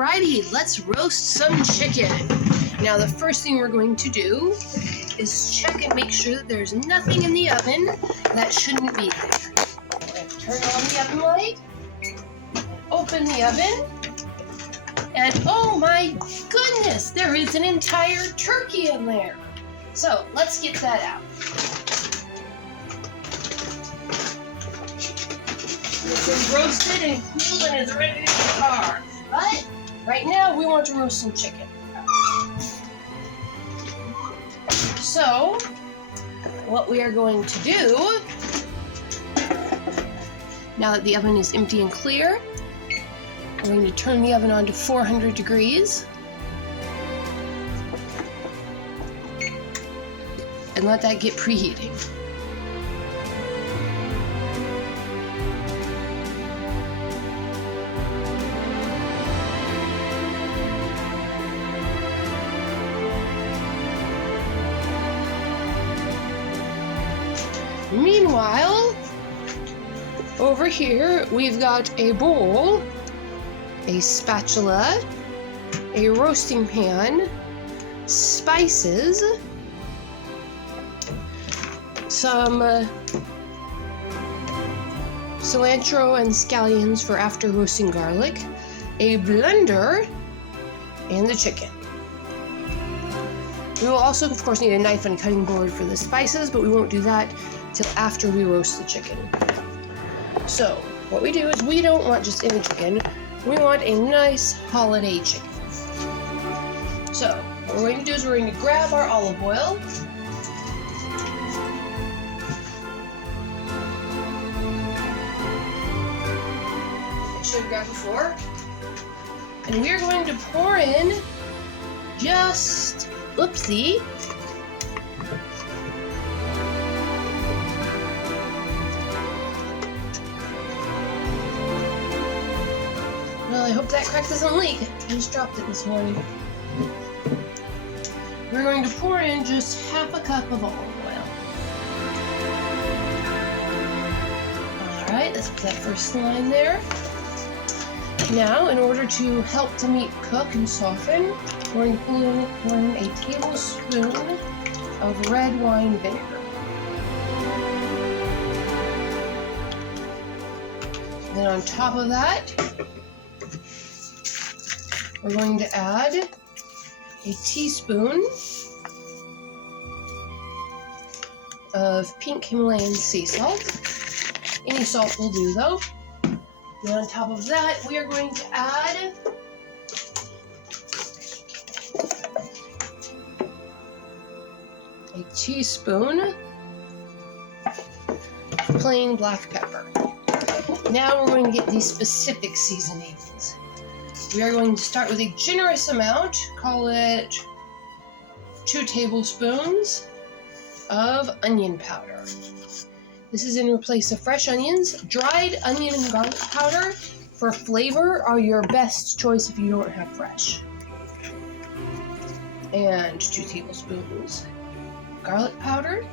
Alrighty, let's roast some chicken. Now the first thing we're going to do is check and make sure that there's nothing in the oven that shouldn't be there. We're going to turn on the oven light, open the oven, and oh my goodness, there is an entire turkey in there. So let's get that out. It's been roasted and cooled and is ready to carve. But right now we want to roast some chicken. So what we are going to do, now that the oven is empty and clear, we're going to turn the oven on to 400 degrees and let that get preheating. Meanwhile, over here we've got a bowl, a spatula, a roasting pan, spices, some cilantro and scallions for after roasting garlic, a blender, and the chicken. We will also, of course, need a knife and cutting board for the spices, but we won't do that till after we roast the chicken. So, what we do is we don't want just any chicken, we want a nice holiday chicken. So, what we're going to do is we're going to grab our olive oil, make sure you grab before, and we're going to pour in just, oopsie, well, I hope that crack doesn't leak. I just dropped it this morning. We're going to pour in just half a cup of olive oil. Alright, let's put that first line there. Now, in order to help the meat cook and soften, we're going to pour in a tablespoon of red wine vinegar. Then on top of that, we're going to add a teaspoon of pink Himalayan sea salt. Any salt will do though. And on top of that, we are going to add a teaspoon of plain black pepper. Now we're going to get these specific seasonings. We are going to start with a generous amount, call it 2 tablespoons of onion powder. This is in place of fresh onions. Dried onion and garlic powder for flavor are your best choice if you don't have fresh. And 2 tablespoons garlic powder.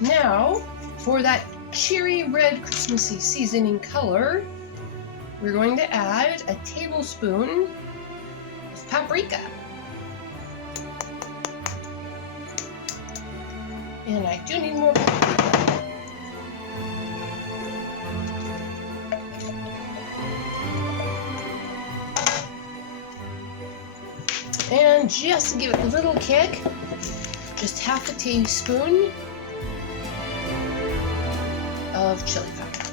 Now, for that cheery red Christmassy seasoning color, we're going to add a tablespoon of paprika. And I do need more paprika. And just to give it a little kick, just half a teaspoon of chili powder.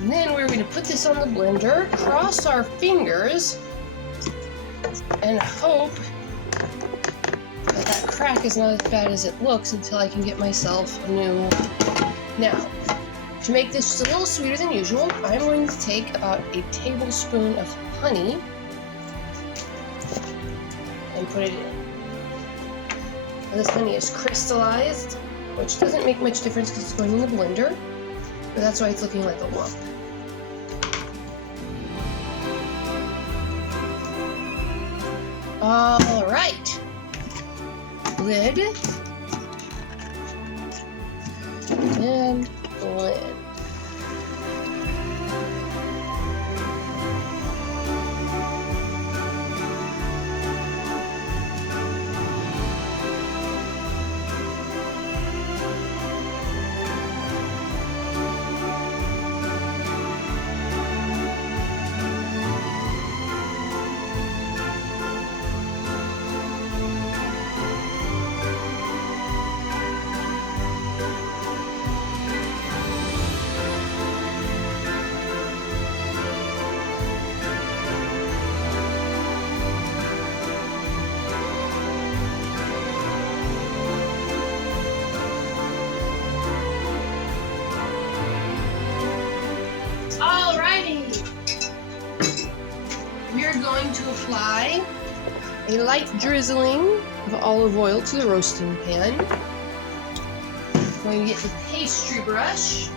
And then we're going to put this on the blender, cross our fingers, and hope that that crack is not as bad as it looks until I can get myself a new. Now, to make this just a little sweeter than usual, I'm going to take about a tablespoon of honey and put it in. Now, this honey is crystallized, which doesn't make much difference because it's going in the blender, but that's why it's looking like a lump. All right. Lid. and blend. We are going to apply a light drizzling of olive oil to the roasting pan. I'm going to get the pastry brush and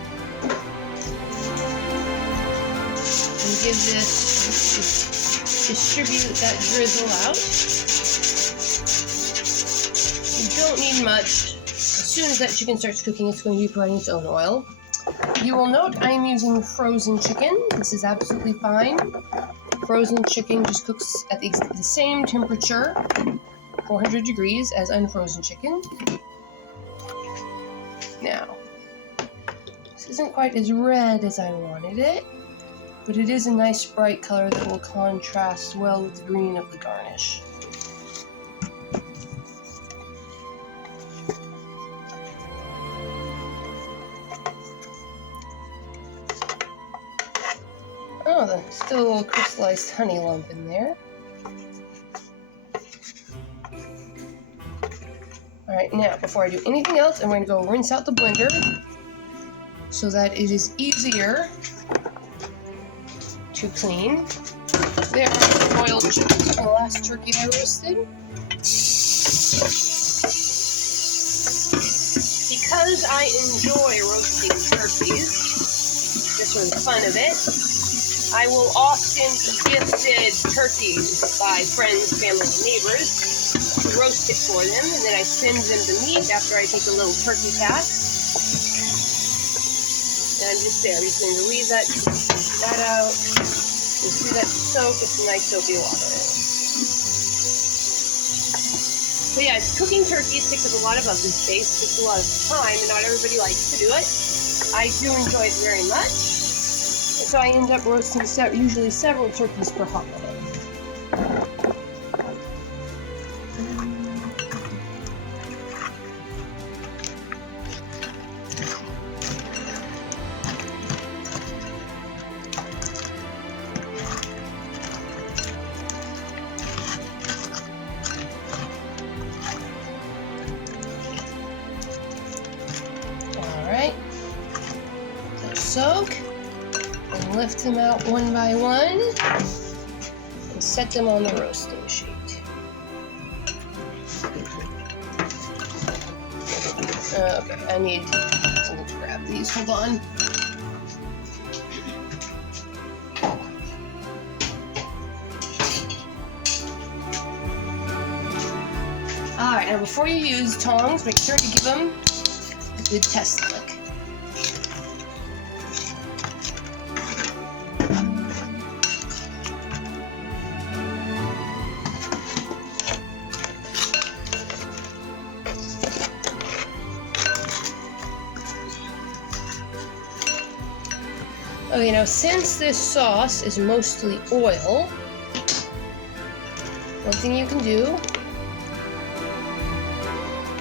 give this, distribute that drizzle out. You don't need much. As soon as that chicken starts cooking, it's going to be providing its own oil. You will note I am using frozen chicken. This is absolutely fine. Frozen chicken just cooks at the same temperature, 400 degrees, as unfrozen chicken. Now, this isn't quite as red as I wanted it, but it is a nice bright color that will contrast well with the green of the garnish. Oh, there's still a little crystallized honey lump in there. Alright, now before I do anything else, I'm going to go rinse out the blender so that it is easier to clean. There are the boiled chickens from the last turkey I roasted. Because I enjoy roasting turkeys, just for the fun of it, I will often be gifted turkeys by friends, family, and neighbors to roast it for them, and then I send them the meat after I take a little turkey tax. And I'm just there. I'm just going to leave that out. You see that soak? It's nice soapy water. So yeah, cooking turkeys takes up a lot of oven space, takes a lot of time, and not everybody likes to do it. I do enjoy it very much. So I end up roasting usually several turkeys per holiday. Alright, soak. And lift them out one by one and set them on the roasting sheet. Okay, I need something to grab these. Hold on. Alright, now before you use tongs, make sure to give them a good test lick. Okay, now since this sauce is mostly oil, one thing you can do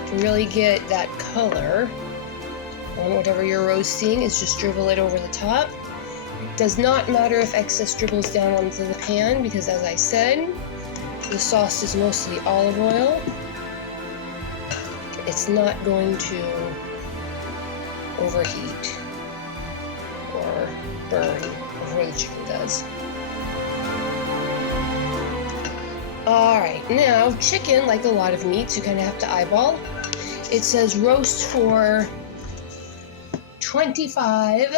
to really get that color on whatever you're roasting is just dribble it over the top. It does not matter if excess dribbles down onto the pan because, as I said, the sauce is mostly olive oil. It's not going to overheat or burn before the chicken does. Alright, now chicken, like a lot of meats, you kind of have to eyeball. It says roast for 25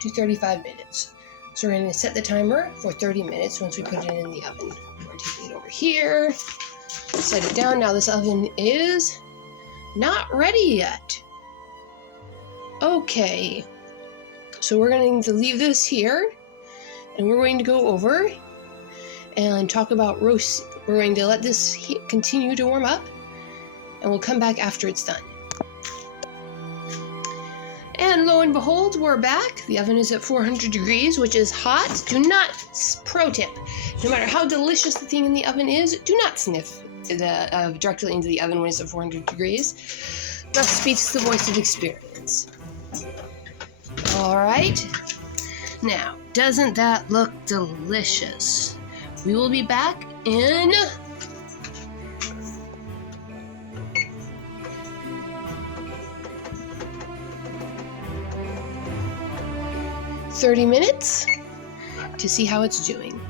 to 35 minutes. So we're going to set the timer for 30 minutes once we put it in the oven. We're taking it over here, set it down. Now this oven is not ready yet. Okay, so we're going to leave this here, and we're going to go over and talk about roast. We're going to let this continue to warm up, and we'll come back after it's done. And lo and behold, we're back. The oven is at 400 degrees, which is hot. Do not, pro tip, no matter how delicious the thing in the oven is, do not sniff directly into the oven when it's at 400 degrees. That speaks the voice of experience. All right. Now, doesn't that look delicious? We will be back in 30 minutes to see how it's doing.